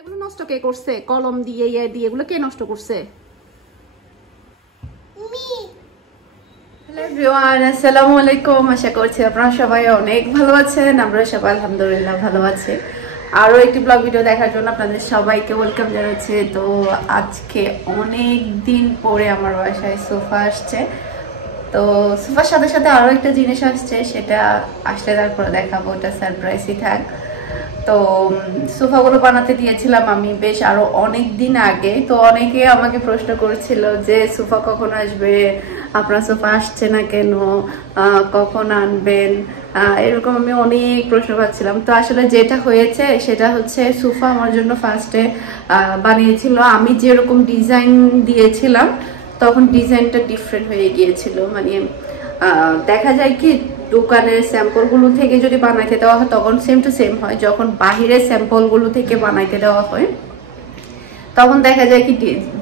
এগুলো নষ্ট কে করছে? কলম দিয়ে ইয়ে দিয়ে এগুলো কে নষ্ট করছে? হ্যালো এভরিওয়ান, আসসালামু আলাইকুম। আশা করছি আপনারা সবাই অনেক ভালো আছেন। আমরা সবাই আলহামদুলিল্লাহ ভালো আছি। আরও একটি ব্লগ ভিডিও দেখার জন্য আপনাদের সবাইকে ওয়েলকাম জানাচ্ছি। তো আজকে অনেক দিন পরে আমার বাসায় সোফা আসছে। তো সোফার সাথে সাথে আরও একটা জিনিস আসছে, সেটা আসলে তারপরে দেখাবো, ওটা সারপ্রাইজই থাক। তো সোফাগুলো বানাতে দিয়েছিলাম আমি বেশ আরো অনেক দিন আগে। তো অনেকে আমাকে প্রশ্ন করেছিল যে সোফা কখন আসবে, আপনার সোফা আসছে না কেন, কখন আনবেন, এরকম আমি অনেক প্রশ্ন পাচ্ছিলাম। তো আসলে যেটা হয়েছে সেটা হচ্ছে সোফা আমার জন্য ফার্স্টে বানিয়েছিল, আমি যেরকম ডিজাইন দিয়েছিলাম তখন ডিজাইনটা ডিফারেন্ট হয়ে গিয়েছিল। মানে দেখা যায় কি দোকানের স্যাম্পলগুলো থেকে যদি বানাইতে দেওয়া হয় তখন সেম টু সেম হয়, যখন বাহিরের স্যাম্পলগুলো থেকে বানাইতে দেওয়া হয় তখন দেখা যায় কি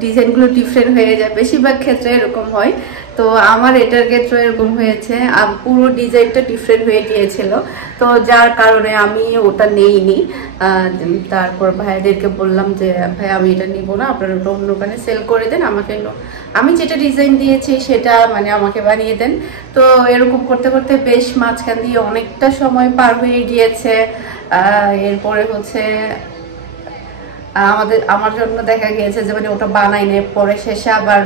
ডিজাইনগুলো ডিফারেন্ট হয়ে যায়। বেশিরভাগ ক্ষেত্রে এরকম হয়। তো আমার এটার ক্ষেত্রে এরকম হয়েছে, পুরো ডিজাইনটা ডিফারেন্ট হয়ে গিয়েছিল। তো যার কারণে আমি ওটা নেইনি। তারপর ভাইয়াদেরকে বললাম যে ভাই আমি এটা নিব না, আপনারা ওটা অন্য দোকানে সেল করে দেন, আমাকে আমি যেটা ডিজাইন দিয়েছি সেটা মানে আমাকে বানিয়ে দেন। তো এরকম করতে করতে বেশ মাঝখান দিয়ে অনেকটা সময় পার হয়ে গিয়েছে। এরপরে হচ্ছে আমার জন্য দেখা গিয়েছে যে মানে ওটা বানাই নেই, পরে শেষে আবার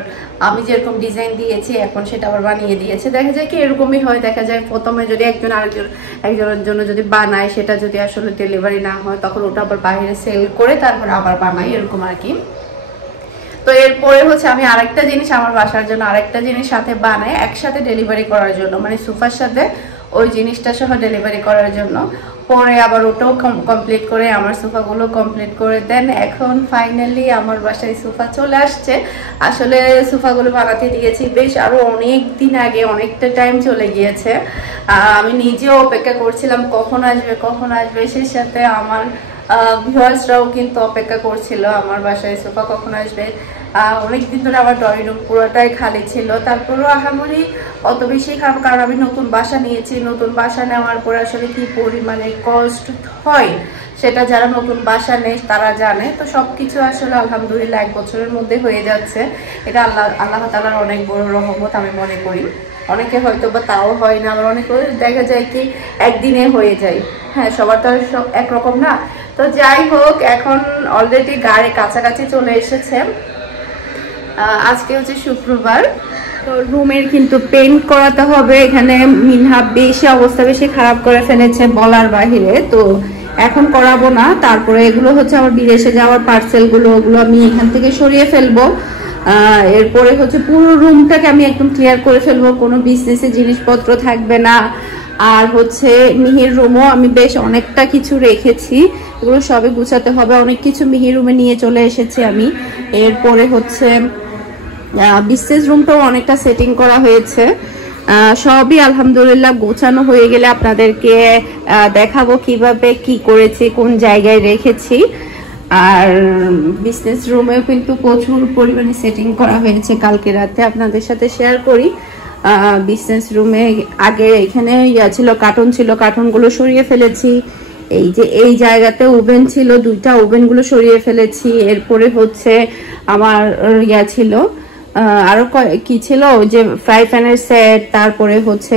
আমি যেরকম ডিজাইন দিয়েছি এখন সেটা আবার বানিয়ে দিয়েছে। দেখা যায় কি এরকমই হয়, দেখা যায় প্রথমে যদি একজনের জন্য যদি বানায়, সেটা যদি আসলে ডেলিভারি না হয় তখন ওটা আবার বাইরে সেল করে তারপর আবার বানাই, এরকম আর কি। তো এরপরে হচ্ছে আমি আরেকটা জিনিস আমার বাসার জন্য আরেকটা জিনিস সাথে বানাই একসাথে ডেলিভারি করার জন্য, মানে সোফার সাথে ওই জিনিসটা সহ ডেলিভারি করার জন্য। পরে আবার ওটাও কমপ্লিট করে আমার সোফাগুলো কমপ্লিট করে দেন। এখন ফাইনালি আমার বাসায় সোফা চলে আসছে। আসলে সোফাগুলো বানাতে দিয়েছি বেশ আরো অনেক দিন আগে, অনেকটা টাইম চলে গিয়েছে। আমি নিজেও অপেক্ষা করছিলাম কখন আসবে। সেই সাথে আমার ভিউয়ার্সরাও কিন্তু অপেক্ষা করছিল আমার বাসায় সোফা কখন আসবে। অনেকদিন ধরে আমার ড্রয়িং রুম পুরোটাই খালি ছিল। তারপরেও আহামরি অত বেশি খারাপ, কারণ আমি নতুন বাসা নিয়েছি। নতুন বাসা নেওয়ার পরে আসলে কি পরিমাণে কষ্ট হয় সেটা যারা নতুন বাসা নেয় তারা জানে। তো সবকিছু আসলে আলহামদুলিল্লাহ 1 বছরের মধ্যে হয়ে যাচ্ছে। এটা আল্লাহ তাআলার অনেক বড় রহমত আমি মনে করি। অনেকে হয়তো বা তাও হয় না, আবার অনেকে দেখা যায় কি একদিনে হয়ে যায়। হ্যাঁ, সবার তো সব একরকম না। তো যাই হোক, এখন অলরেডি গাড়ি কাছাকাছি চলে এসেছে। আজকে হচ্ছে শুক্রবার। তো রুমের কিন্তু পেইন্ট করাতে হবে। এখানে মিনহা বেশি অবস্থা বেশি খারাপ করে ফেলেছে বলার বাহিরে। তো এখন করাবো না। তারপরে এগুলো হচ্ছে আমার বিদেশে যাওয়ার পার্সেলগুলো, ওগুলো আমি এখান থেকে সরিয়ে ফেলবো। এরপরে হচ্ছে পুরো রুমটাকে আমি একদম ক্লিয়ার করে ফেলবো, কোনো বিজনেসের জিনিসপত্র থাকবে না। আর হচ্ছে মিহির রুমও আমি বেশ অনেকটা কিছু রেখেছি, এগুলো সবই গুছাতে হবে। অনেক কিছু মিহির রুমে নিয়ে চলে এসেছি আমি। এরপরে হচ্ছে বিজনেস রুমটাও অনেকটা সেটিং করা হয়েছে। সবই আলহামদুলিল্লাহ গোছানো হয়ে গেলে আপনাদেরকে দেখাবো কিভাবে কি করেছি, কোন জায়গায় রেখেছি। আর বিজনেস রুমেও কিন্তু প্রচুর পরিমাণে সেটিং করা হয়েছে, কালকে রাতে আপনাদের সাথে শেয়ার করি। বিজনেস রুমে আগে এখানে ছিল কার্টুন ছিল, কার্টুনগুলো সরিয়ে ফেলেছি। এই যে এই জায়গাতে ওভেন ছিল, 2টা ওভেনগুলো সরিয়ে ফেলেছি। এরপরে হচ্ছে আমার ছিল আরো কি ছিল, ওই যে ফ্রাই প্যানের সেট, তারপরে হচ্ছে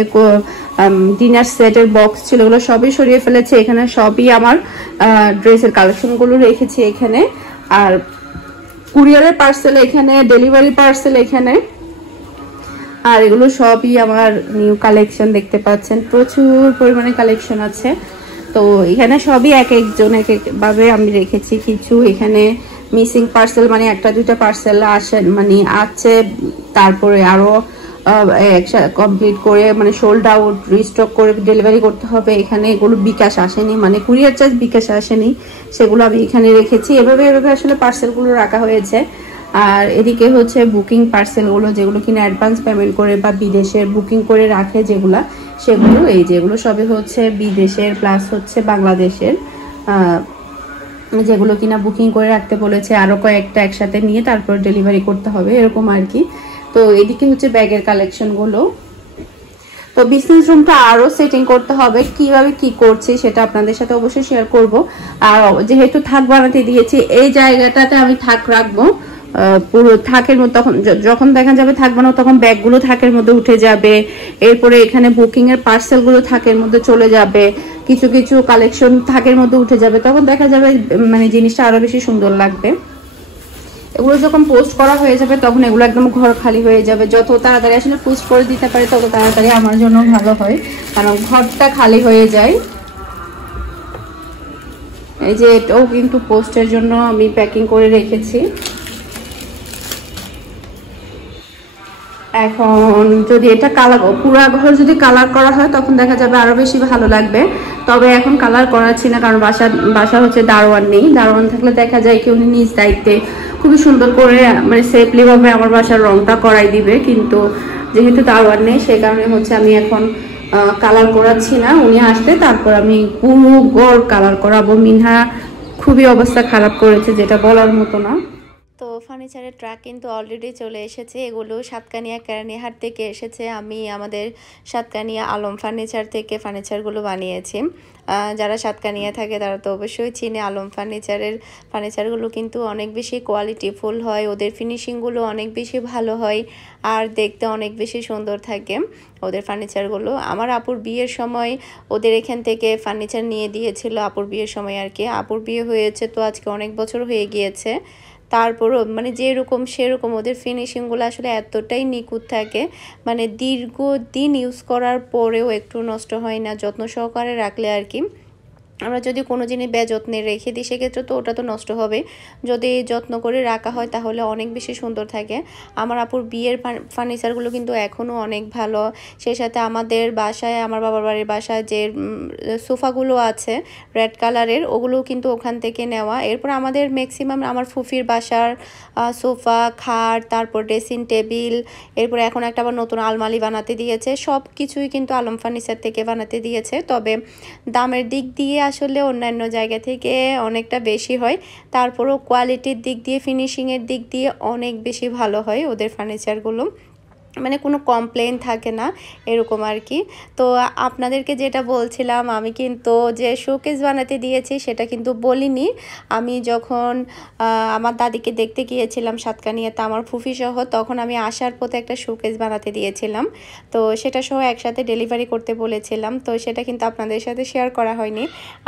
ডিনার সেটের বক্স ছিল, ওগুলো সবই সরিয়ে ফেলেছে। এখানে সবই আমার ড্রেসের কালেকশনগুলো রেখেছি এখানে। আর কুরিয়ারের পার্সেল এখানে, ডেলিভারি পার্সেল এখানে। আর এগুলো সবই আমার নিউ কালেকশন, দেখতে পাচ্ছেন প্রচুর পরিমাণে কালেকশন আছে। তো এখানে সবই এক একভাবে আমি রেখেছি। কিছু এখানে মিসিং পার্সেল, মানে 1-2টা পার্সেল মানে আছে। তারপরে আরো কমপ্লিট করে মানে সোল্ড আউট রিস্টক করে ডেলিভারি করতে হবে। এখানে এগুলো বিকাশ আসেনি, মানে কুরিয়ার চার্জ বিকাশ আসেনি, সেগুলো আমি এখানে রেখেছি। এভাবে আসলে পার্সেলগুলো রাখা হয়েছে। আর এদিকে হচ্ছে বুকিং পার্সেলগুলো, যেগুলো কিনা অ্যাডভান্স পেমেন্ট করে বা বিদেশের বুকিং করে রাখে যেগুলা, সেগুলো এই যেগুলো সবই হচ্ছে বিদেশের প্লাস হচ্ছে বাংলাদেশের, যেগুলো কিনা বুকিং করে রাখতে বলেছে। আরো কয়েকটা একসাথে নিয়ে তারপর ডেলিভারি করতে হবে, এরকম আর কি। তো এদিকে হচ্ছে ব্যাগের কালেকশনগুলো। তো বিজনেস রুমটা আরো সেটিং করতে হবে, কিভাবে কি করছি সেটা আপনাদের সাথে অবশ্যই শেয়ার করব। আর যেহেতু থাক বানাতে দিয়েছি, এই জায়গাটাতে আমি থাক রাখবো পুরো থাকের মধ্যে। তখন যখন দেখা যাবে থাক বানাবো তখন ব্যাগগুলো থাকের মধ্যে উঠে যাবে, এরপরে এখানে বুকিং এর পার্সেল গুলো থাকের মধ্যে চলে যাবে, কিছু কিছু কালেকশন থাকের মধ্যে উঠে যাবে, তখন দেখা যাবে মানে জিনিসটা আরো বেশি সুন্দর লাগবে। এগুলো যখন পোস্ট করা হয়ে যাবে তখন এগুলো একদম ঘর খালি হয়ে যাবে। যত তাড়াতাড়ি আসলে পোস্ট করে দিতে পারে তত তাড়াতাড়ি আমার জন্য ভালো হয়, কারণ ঘরটা খালি হয়ে যায়। এই যে এটাও কিন্তু পোস্টের জন্য আমি প্যাকিং করে রেখেছি। এখন যদি এটা কালার, পুরা ঘর যদি কালার করা হয় তখন দেখা যাবে আরো বেশি ভালো লাগবে। তবে এখন কালার করাচ্ছি না, কারণ বাসা হচ্ছে দারোয়ান নেই। দারোয়ান থাকলে দেখা যায় কি উনি নিজ দায়িত্বে খুবই সুন্দর করে মানে সেফলি ভাবে আমার বাসার রংটা করাই দিবে, কিন্তু যেহেতু দারোয়ান নেই সেই কারণে হচ্ছে আমি এখন কালার করাচ্ছি না। উনি আসলে তারপর আমি পুরো ঘর কালার করাবো। মিনহা খুবই অবস্থা খারাপ করেছে, যেটা বলার মতো না। তো ফার্নিচারের ট্রাক কিন্তু অলরেডি চলে এসেছে। এগুলো সাতকানিয়া কেরানীহাট থেকে এসেছে। আমি আমাদের সাতকানিয়া আলম ফার্নিচার থেকে ফার্নিচারগুলো বানিয়েছি। যারা সাতকানিয়া থাকে তারা তো অবশ্যই চিনে। আলম ফার্নিচারগুলো কিন্তু অনেক বেশি কোয়ালিটিফুল হয়, ওদের ফিনিশিংগুলো অনেক বেশি ভালো হয়, আর দেখতে অনেক বেশি সুন্দর থাকে ওদের ফার্নিচারগুলো। আমার আপুর বিয়ের সময় ওদের এখান থেকে ফার্নিচার নিয়ে দিয়েছিল, আপুর বিয়ের সময় আর কি। আপুর বিয়ে হয়েছে তো আজকে অনেক বছর হয়ে গিয়েছে, তারপরও মানে যেরকম সেরকম ওদের ফিনিশিংগুলো আসলে এতটাই নিখুঁত থাকে, মানে দীর্ঘদিন ইউজ করার পরেও একটু নষ্ট হয় না, যত্ন সহকারে রাখলে আর কি। আমরা যদি কোনো জিনিস বেযত্নে রেখে দিই সেক্ষেত্রে তো ওটা তো নষ্ট হবে, যদি যত্ন করে রাখা হয় তাহলে অনেক বেশি সুন্দর থাকে। আমার আপুর বিয়ের ফার্নিচারগুলো কিন্তু এখনও অনেক ভালো। সেই সাথে আমাদের বাসায়, আমার বাবার বাড়ির বাসায় যে সোফাগুলো আছে রেড কালারের, ওগুলোও কিন্তু ওখান থেকে নেওয়া। এরপর আমাদের ম্যাক্সিমাম আমার ফুফির বাসার সোফা, খাট, তারপর ড্রেসিং টেবিল, এরপর এখন একটা আবার নতুন আলমারি বানাতে দিয়েছে। সব কিছুই কিন্তু আলম ফার্নিচার থেকে বানাতে দিয়েছে। তবে দামের দিক দিয়ে আসলে অন্যান্য জায়গা থেকে অনেকটা বেশি হয়, তারপরও কোয়ালিটির দিক দিয়ে, ফিনিশিংয়ের দিক দিয়ে অনেক বেশি ভালো হয় ওদের ফার্নিচারগুলো, মানে কোনো কমপ্লেন থাকে না এরকম আর কি। তো আপনাদেরকে যেটা বলছিলাম, আমি কিন্তু যে শোকেস বানাতে দিয়েছি সেটা কিন্তু বলিনি। আমি যখন আমার দাদিকে দেখতে গিয়েছিলাম সাতকানিয়াতে আমার ফুফি সহ, তখন আমি আসার পথে একটা শোকেস বানাতে দিয়েছিলাম। তো সেটা সহ একসাথে ডেলিভারি করতে বলেছিলাম, তো সেটা কিন্তু আপনাদের সাথে শেয়ার করা হয়নি।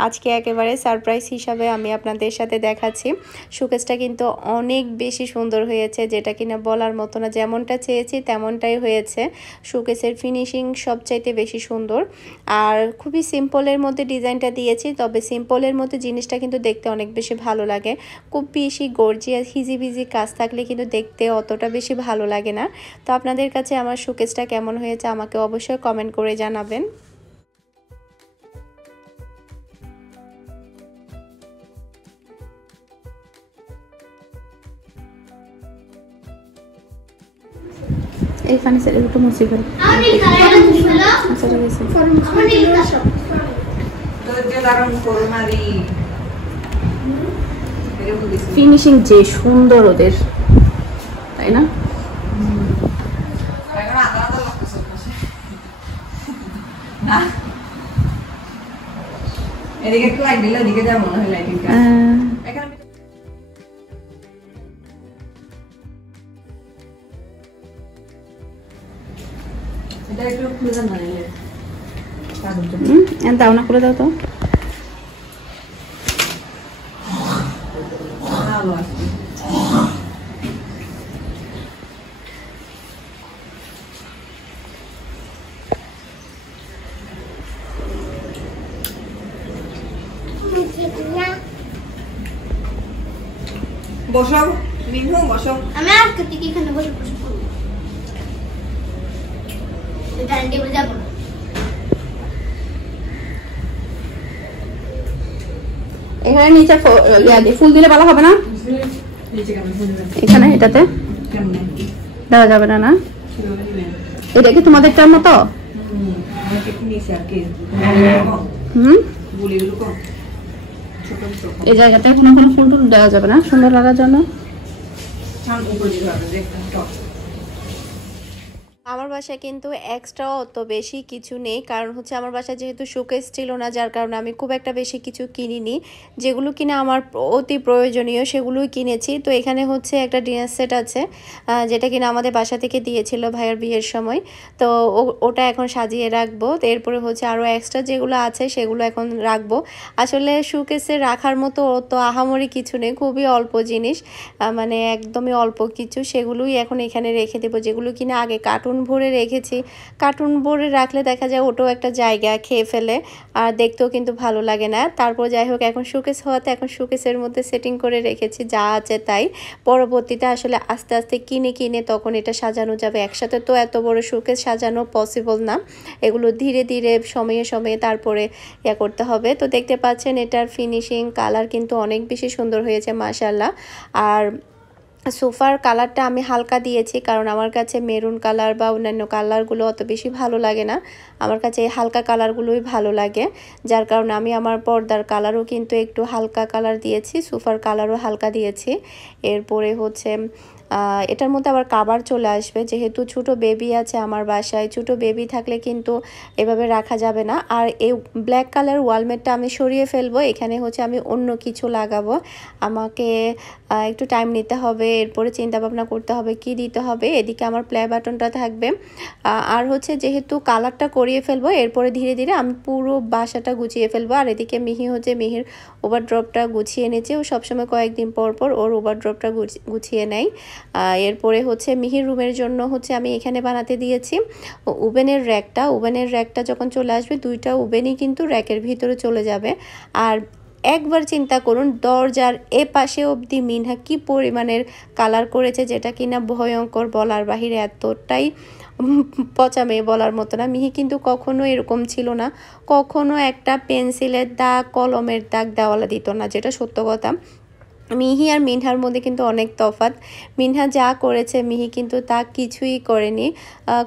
আজকে একেবারে সারপ্রাইজ হিসাবে আমি আপনাদের সাথে দেখাচ্ছি। শোকেসটা কিন্তু অনেক বেশি সুন্দর হয়েছে, যেটা কিনা বলার মতো না। যেমনটা চেয়েছি তেমনটাই হয়েছে। শোকেসের ফিনিশিং সবচাইতে বেশি সুন্দর, আর খুবই সিম্পলের মধ্যে ডিজাইনটা দিয়েছি। তবে সিম্পলের মধ্যে জিনিসটা কিন্তু দেখতে অনেক বেশি ভালো লাগে। খুব বেশি গর্জিয়াস হিজিবিজি কাজ থাকলে কিন্তু দেখতে অতটা বেশি ভালো লাগে না। তো আপনাদের কাছে আমার শোকেসটা কেমন হয়েছে আমাকে অবশ্যই কমেন্ট করে জানাবেন। এই ফার্নিচারের একটু মুছে ফেল। আচ্ছা ঠিক আছে। ফিনিশিং যে সুন্দর ওদের, তাই না? এদিকে একটু লাইট দিলে এদিকে যা মনে হয় লাইটিংটা এখানে এটা একটু খুলে দাও না নিলে দাও না, করে দাও তো। ভালো আছে। বসো মিনু, বসো। আমি আর কতি কি এখানে বসে বসে করব। ডাইনিং টেবিল যাব না। এখানে নিচে ফুল দিলে ভালো হবে না? এখানে এটাতে দেওয়া যাবে না? না, এটা কি তোমাদের টার মতো? এই জায়গাতে কোনো ফুল টুল দেওয়া যাবে না সুন্দর লাগার জন্য? আমার বাসায় কিন্তু এক্সট্রা অত বেশি কিছু নেই, কারণ হচ্ছে আমার বাসায় যেহেতু শোকেস ছিল না, যার কারণে আমি খুব একটা বেশি কিছু কিনিনি। যেগুলো কিনা আমার অতি প্রয়োজনীয় সেগুলোই কিনেছি। তো এখানে হচ্ছে একটা ডিনার সেট আছে, যেটা কিনা আমাদের বাসা থেকে দিয়েছিল ভাইয়ের বিয়ের সময়। তো ওটা এখন সাজিয়ে রাখবো। তো এরপরে হচ্ছে আরও এক্সট্রা যেগুলো আছে সেগুলো এখন রাখবো। আসলে শোকেসে রাখার মতো অত আহামরি কিছু নেই, খুবই অল্প জিনিস, মানে একদমই অল্প কিছু, সেগুলোই এখন এখানে রেখে দেবো। যেগুলো কিনা আগে কার্টুন ভরে রেখেছি, কার্টুন ভরে রাখলে দেখা যায় ওটাও একটা জায়গা খেয়ে ফেলে, আর দেখতেও কিন্তু ভালো লাগে না। তারপর যাই হোক, এখন শোকেস হওয়াতে এখন শোকেসের মধ্যে সেটিং করে রেখেছি যা আছে তাই। পরবর্তীতে আসলে আস্তে আস্তে কিনে তখন এটা সাজানো যাবে। একসাথে তো এত বড় শোকেস সাজানো পসিবল না, এগুলো ধীরে ধীরে সময়ে সময়ে তারপরে করতে হবে। তো দেখতে পাচ্ছেন এটার ফিনিশিং কালার কিন্তু অনেক বেশি সুন্দর হয়েছে মাশাআল্লাহ। আর সোফার কালারটা আমি হালকা দিয়েছি, কারণ আমার কাছে মেরুন কালার বা অন্যান্য কালারগুলো অত বেশি ভালো লাগে না। আমার কাছে এই হালকা কালারগুলোই ভালো লাগে, যার কারণে আমি আমার পর্দার কালারও কিন্তু একটু হালকা কালার দিয়েছি, সোফার কালারও হালকা দিয়েছি। এরপরে হচ্ছে এটার মধ্যে আবার কাভার চলে আসবে, যেহেতু ছোট বেবি আছে আমার বাসায়। ছোট বেবি থাকলে কিন্তু এভাবে রাখা যাবে না। আর এই ব্ল্যাক কালার ওয়ালমেটটা আমি সরিয়ে ফেলবো, এখানে হচ্ছে আমি অন্য কিছু লাগাবো। আমাকে একটু টাইম নিতে হবে, এরপরে চিন্তা ভাবনা করতে হবে কি দিতে হবে। এদিকে আমার প্লে বাটনটা থাকবে। আর হচ্ছে যেহেতু কালারটা করিয়ে ফেলবো, এরপরে ধীরে ধীরে আমি পুরো বাসাটা গুছিয়ে ফেলবো। আর এদিকে মিহি হচ্ছে মিহির ওভারড্রপটা গুছিয়ে নিয়েছে, ও সবসময় কয়েকদিন পর পর ওর ওভারড্রপটা গুছিয়ে নেয়। এরপরে হচ্ছে মিহির রুমের জন্য হচ্ছে আমি এখানে বানাতে দিয়েছি ওভেনের র্যাকটা। ওভেনের র্যাকটা যখন চলে আসবে, দুইটা ওভেনই কিন্তু র্যাকের ভিতরে চলে যাবে। আর একবার চিন্তা করুন, দরজার এ পাশে অবধি মিনহা কি পরিমাণের কালার করেছে, যেটা কিনা ভয়ঙ্কর, বলার বাহিরে, এতটাই পচা মেয়ে বলার মতো না। মিহি কিন্তু কখনো এরকম ছিল না, কখনো একটা পেন্সিলের দাগ কলমের দাগ দেওয়ালা দিত না, যেটা সত্য কথা। মিহি আর মিনহার মধ্যে কিন্তু অনেক তফাৎ। মিনহা যা করেছে মিহি কিন্তু তা কিছুই করেনি,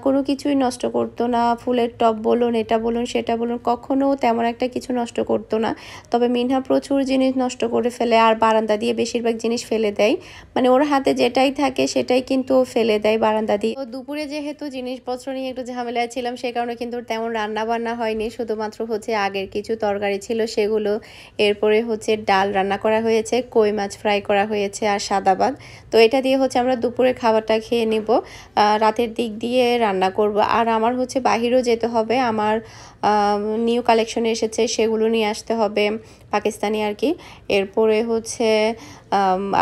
কোনো কিছুই নষ্ট করতো না। ফুলের টব বলুন, এটা বলুন সেটা বলুন, কখনো তেমন একটা কিছু নষ্ট করতো না। তবে মিনহা প্রচুর জিনিস নষ্ট করে ফেলে, আর বারান্দা দিয়ে বেশিরভাগ জিনিস ফেলে দেয়। মানে ওর হাতে যেটাই থাকে সেটাই কিন্তু ও ফেলে দেয় বারান্দা দিয়ে। তো দুপুরে যেহেতু জিনিসপত্র নিয়ে একটু ঝামেলায় ছিলাম, সে কারণে কিন্তু তেমন রান্না বান্না হয়নি, শুধুমাত্র হচ্ছে আগের কিছু তরকারি ছিল সেগুলো। এরপরে হচ্ছে ডাল রান্না করা হয়েছে, কই মাছ ফ্রাই করা হয়েছে, আর সাদা ভাত। তো এটা দিয়ে হচ্ছে আমরা দুপুরে খাবারটা খেয়ে নিব, রাতের দিক দিয়ে রান্না করব। আর আমার হচ্ছে বাহিরেও যেতে হবে, আমার নিউ কালেকশনে এসেছে সেগুলো নিয়ে আসতে হবে, পাকিস্তানি আর কি। এরপরে হচ্ছে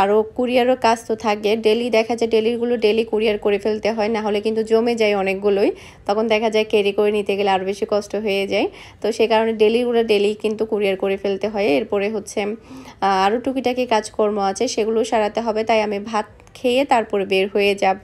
আরও কুরিয়ারও কাজ তো থাকে, ডেলি দেখা যায় ডেলিগুলো ডেলি কুরিয়ার করে ফেলতে হয়, না হলে কিন্তু জমে যায় অনেকগুলোই, তখন দেখা যায় ক্যারি করে নিতে গেলে আরও বেশি কষ্ট হয়ে যায়। তো সে কারণে ডেলিগুলো ডেলি কিন্তু কুরিয়ার করে ফেলতে হয়। এরপরে হচ্ছে আরও টুকিটাকি কাজকর্ম আছে, সেগুলো সারাতে হবে, তাই আমি ভাত খেয়ে তারপরে বের হয়ে যাব।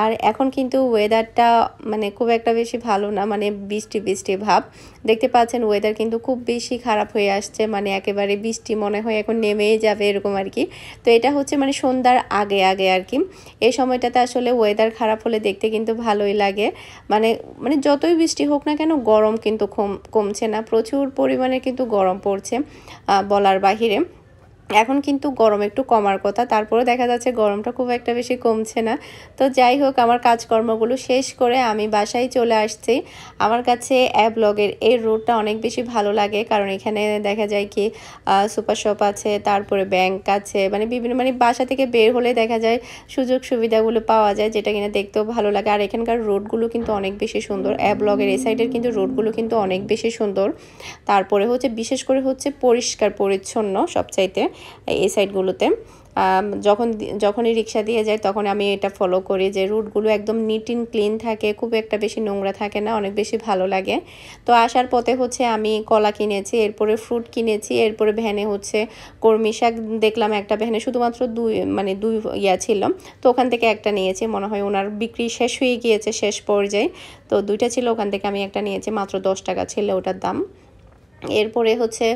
আর এখন কিন্তু ওয়েদারটা মানে খুব একটা বেশি ভালো না, মানে বৃষ্টি বৃষ্টি ভাব। দেখতে পাচ্ছেন ওয়েদার কিন্তু খুব বেশি খারাপ হয়ে আসছে, মানে একেবারে বৃষ্টি মনে হয় এখন নেমেই যাবে এরকম আর কি। তো এটা হচ্ছে মানে সন্ধ্যার আগে আগে আর কি, এই সময়টাতে আসলে ওয়েদার খারাপ হলে দেখতে কিন্তু ভালোই লাগে। মানে মানে যতই বৃষ্টি হোক না কেন, গরম কিন্তু কমছে না, প্রচুর পরিমাণে কিন্তু গরম পড়ছে বলার বাহিরে। এখন কিন্তু গরম একটু কমার কথা, তারপরে দেখা যাচ্ছে গরমটা খুব একটা বেশি কমছে না। তো যাই হোক, আমার কাজকর্মগুলো শেষ করে আমি বাসায় চলে আসছি। আমার কাছে ব্লগের এই রোডটা অনেক বেশি ভালো লাগে, কারণ এখানে দেখা যায় কি সুপার শপ আছে, তারপরে ব্যাংক আছে, মানে বিভিন্ন মানে বাসা থেকে বের হলে দেখা যায় সুযোগ সুবিধাগুলো পাওয়া যায়, যেটা কিনা দেখতেও ভালো লাগে। আর এখানকার রোডগুলো কিন্তু অনেক বেশি সুন্দর, ব্লগের এই সাইডের কিন্তু রোডগুলো কিন্তু অনেক বেশি সুন্দর। তারপরে হচ্ছে বিশেষ করে হচ্ছে পরিষ্কার পরিচ্ছন্ন সবচাইতে এই সাইডগুলোতে। যখনই রিক্সা দিয়ে যায় তখন আমি এটা ফলো করি যে রুটগুলো একদম নিট অ্যান্ড ক্লিন থাকে, খুব একটা বেশি নোংরা থাকে না, অনেক বেশি ভালো লাগে। তো আসার পথে হচ্ছে আমি কলা কিনেছি, এরপরে ফ্রুট কিনেছি, এরপরে ভ্যানে হচ্ছে কর্মী শাক দেখলাম একটা ভ্যানে শুধুমাত্র দুই ইয়া ছিল, তো ওখান থেকে একটা নিয়েছি, মনে হয় ওনার বিক্রি শেষ হয়ে গিয়েছে শেষ পর্যায়ে, তো দুইটা ছিল, ওখান থেকে আমি একটা নিয়েছি, মাত্র 10 টাকা ছিল ওটার দাম। এরপরে হচ্ছে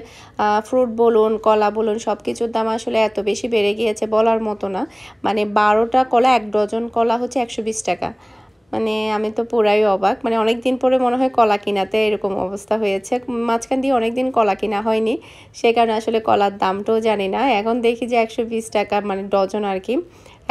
ফ্রুট বলুন কলা বলুন সব কিছুর দাম আসলে এত বেশি বেড়ে গিয়েছে বলার মতো না। মানে 12টা কলা, 1 ডজন কলা হচ্ছে 120 টাকা। মানে আমি তো পুরাই অবাক, মানে অনেক দিন পরে মনে হয় কলা কিনাতে এরকম অবস্থা হয়েছে। মাঝখান দিয়ে অনেক দিন কলা কিনা হয়নি, সে কারণে আসলে কলার দামটাও জানি না। এখন দেখি যে 120 টাকা মানে ডজন আর কি।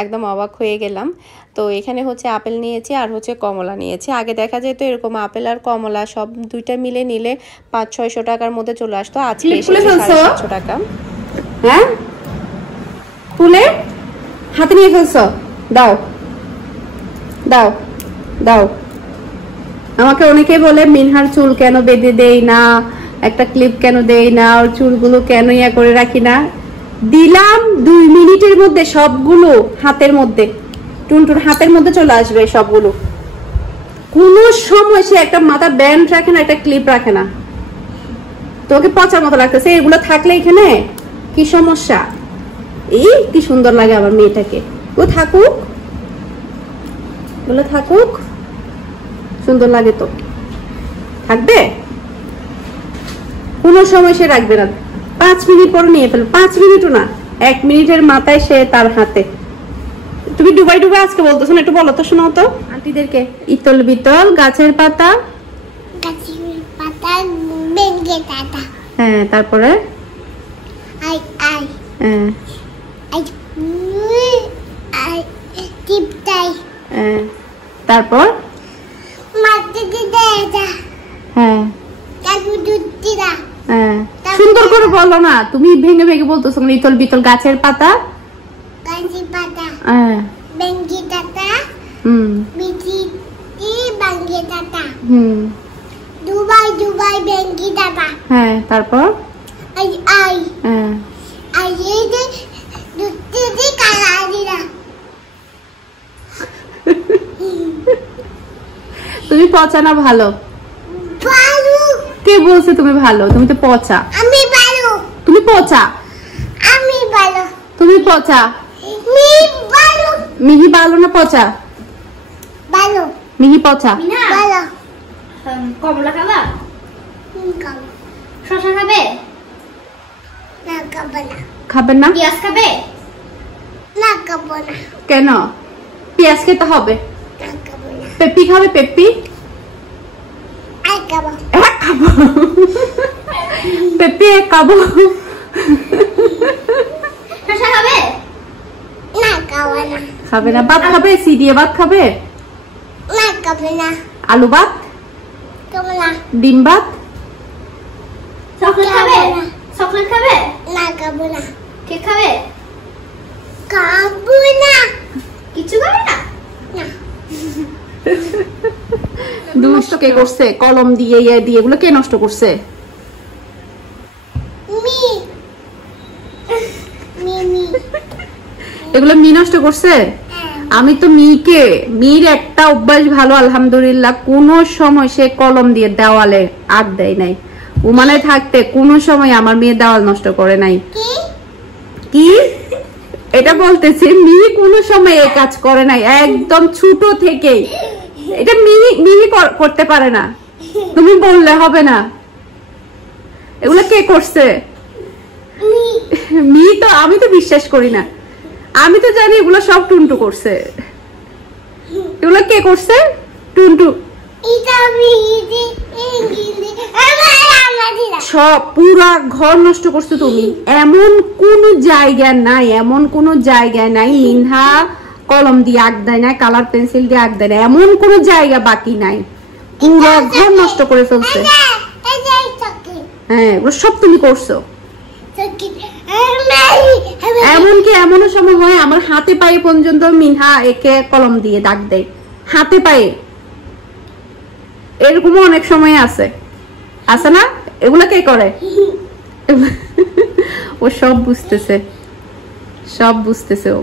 একদম অবাক হয়ে গেলাম। তো এখানে হচ্ছে আপেল নিয়েছি আর হচ্ছে কমলা নিয়েছি। আগে দেখা যেত এরকম আপেল আর কমলা সব দুইটা মিলে নিলে 500-600 টাকার মধ্যে চলে আসতো, আজকে এসেছে 750 টাকা। হ্যাঁ ফুলে হাতে নিয়ে ফেলছো, দাও দাও দাও। আমাকে অনেকে বলে মিনহার চুল কেন বেঁধে দেই না, একটা ক্লিপ কেন দেই না, ওর চুলগুলো কেন ইয়া করে রাখি না। দিলাম 2 মিনিটের মধ্যে সবগুলো হাতের মধ্যে, টুনটুন হাতের মধ্যে চলে আসবে সবগুলো। কোন সময় সে একটা মাথা ব্যান্ড রাখে না, একটা ক্লিপ রাখে না। তোকে পচার মতো লাগতেছে এগুলো থাকলে এখানে, কি সমস্যা? এই কি সুন্দর লাগে আমার মেয়েটাকে। ও থাকুক, বলে থাকুক, সুন্দর লাগে তো, থাকবে। কোনো সময় সে রাখবে না, 5 মিনিট পর নিয়ে ফেলবে। 5 মিনিটও না, 1 মিনিটের মাথায় সে তার হাতে। তুমি ডুবাই ডুবাই আজকে বলতেছো না, একটু বলো তো, শোনাও তো আন্টিদেরকে। ইতল বিতল গাছের পাতা, গাছের পাতা ভেঙে দাদা। হ্যাঁ তারপরে আই আই হ্যাঁ আই আই টিপটাই হ্যাঁ তারপর মাটি দিদা দাদা। হ্যাঁ তারপর দুধ দিদা। হ্যাঁ সুন্দর করে বলো না, তুমি ভেঙে ভেঙে বলতেছো। ইতল বিতল গাছের পাতা, গাছের পাতা হ্যাঁ ভেঙে দাদা। বিচি ভেঙে দাদা। দুবাই দুবাই ভেঙে দাদা। হ্যাঁ তারপর আই আই হ্যাঁ আই এই যে দুধ দিদি কালা দিদা। তুমি পচা না ভালো? ভালো। কে বলছে তুমি ভালো? তুমি তো পচা। আমি ভালো। তুমি পচা। আমি ভালো। তুমি পচা। মিহি ভালো। মিহি ভালো না পচা? ভালো। মিহি পচা। ভালো। কমলা খাবা? খাবো। শসা খাবে? না খাবো না। খাবেন না? পেঁয়াজ খাবে? না খাবো না। কেন? পেঁয়াজ খেতে হবে। না খাবো না। পেপি খাবে? পেপি আই খাবো। খাবো। পেপি খাবো। শসা খাবে? না খাবো না। খাবে না। ভাত খাবে? সি দিয়ে ভাত খাবে? না খাবো না। আলু ভাত? খাবো না। ডিম ভাত? চকলেট খাবে? চকলেট খাবে? না খাবো না। কেক খাবে? খাবো না। কিছু খাবে না? না। নষ্ট কে করছে? কলম দিয়ে ইয়ে দিয়ে এগুলো কে নষ্ট করছে? মি মিমি। এগুলো মি নষ্ট করছে? আমি তো মির একটা অভ্যাস ভালো আলহামদুলিল্লাহ, কোনো সময় সে কলম দিয়ে দেওয়ালে আগ দেয় নাই। উমানে থাকতে কোনো সময় আমার মেয়ে দেওয়াল নষ্ট করে নাই। কি এটা বলতেছি, মিহি কোনো সময় এই কাজ করে নাই, একদম ছোট থেকেই। এটা মিহি করতে পারে না, তুমি বললে হবে না। এগুলো কে করছে? মিহি তো, আমি তো বিশ্বাস করি না। আমি তো জানি এগুলো সব টুনটু করছে। এগুলো কে করছে? টুনটু। সব পুরা ঘর নষ্ট করছো তুমি। এমন কোন জায়গা নাই, এমন কোন জায়গা নাই মিনহা কলম দিয়ে আঁক দেয় না, কালার পেন্সিল দিয়ে আঁক দেয় না, এমন কোন জায়গা বাকি নাই। পুরা ঘর নষ্ট করে ফেলছে। হ্যাঁ এগুলো সব তুমি করছো। এমনকি এমনও সময় হয় আমার হাতে পায়ে পর্যন্ত মিনহা একে কলম দিয়ে দাগ দেয়, হাতে পায়ে। এরকমও অনেক সময় আছে না? এগুলা কে করে? ও সব বুঝতেছে, সব বুঝতেছে ও।